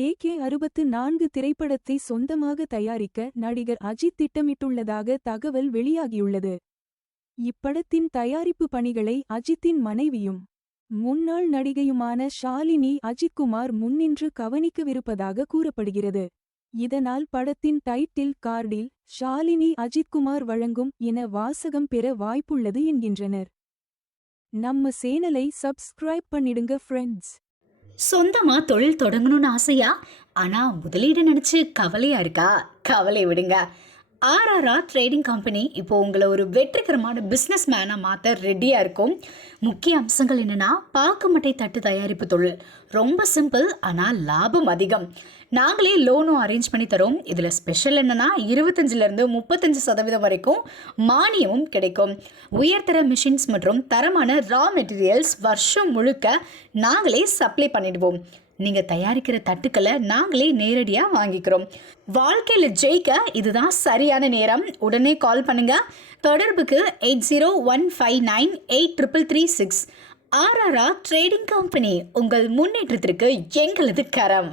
AK-64 திரைப்படத்தை சொந்தமாக தயாரிக்க நடிகர் அஜித் திட்டமிட்டுள்ளதாக தகவல் வெளியாகியுள்ளது. இப்படத்தின் தயாரிப்பு பணிகளை அஜித்தின் மனைவியும் முன்னாள் நடிகையுமான ஷாலினி அஜித்குமார் முன்னின்று கவனிக்கவிருப்பதாக கூறப்படுகிறது. இதனால் படத்தின் டைட்டில் கார்டில் ஷாலினி அஜித்குமார் வழங்கும் என வாசகம் பெற வாய்ப்புள்ளது என்கின்றனர். நம்ம சேனலை சப்ஸ்கிரைப் பண்ணிடுங்க ஃப்ரெண்ட்ஸ். சொந்தமா தொழில் தொடங்கணும்னு ஆசையா? ஆனா முதலீடு நினைச்சு கவலையா இருக்கா? கவலை விடுங்க. ஆர்ஆர்ஆர் ட்ரேடிங் கம்பெனி இப்போ உங்களை ஒரு வெற்றிகரமான பிஸ்னஸ் மேனாக மாற்ற ரெடியாக இருக்கும். முக்கிய அம்சங்கள் என்னென்னா, பாக்குமட்டை தட்டு தயாரிப்பு தொழில் ரொம்ப சிம்பிள், ஆனால் லாபம் அதிகம். நாங்களே லோனும் அரேஞ்ச் பண்ணி தரோம். இதில் ஸ்பெஷல் என்னென்னா 25% 35% வரைக்கும் மானியமும் கிடைக்கும். உயர்தர மிஷின்ஸ் மற்றும் தரமான ரா மெட்டீரியல்ஸ் வருஷம் முழுக்க நாங்களே சப்ளை பண்ணிடுவோம். நீங்கள் தயாரிக்கிற தட்டுக்களை நாங்களே நேரடியாக வாங்கிக்கிறோம். வாழ்க்கையில் ஜெயிக்க இதுதான் சரியான நேரம். உடனே கால் பண்ணுங்க. தொடர்புக்கு 8015983336. ஆர்ஆர்ஆர் ட்ரேடிங் கம்பெனி, உங்கள் முன்னேற்றத்திற்கு எங்களது கரம்.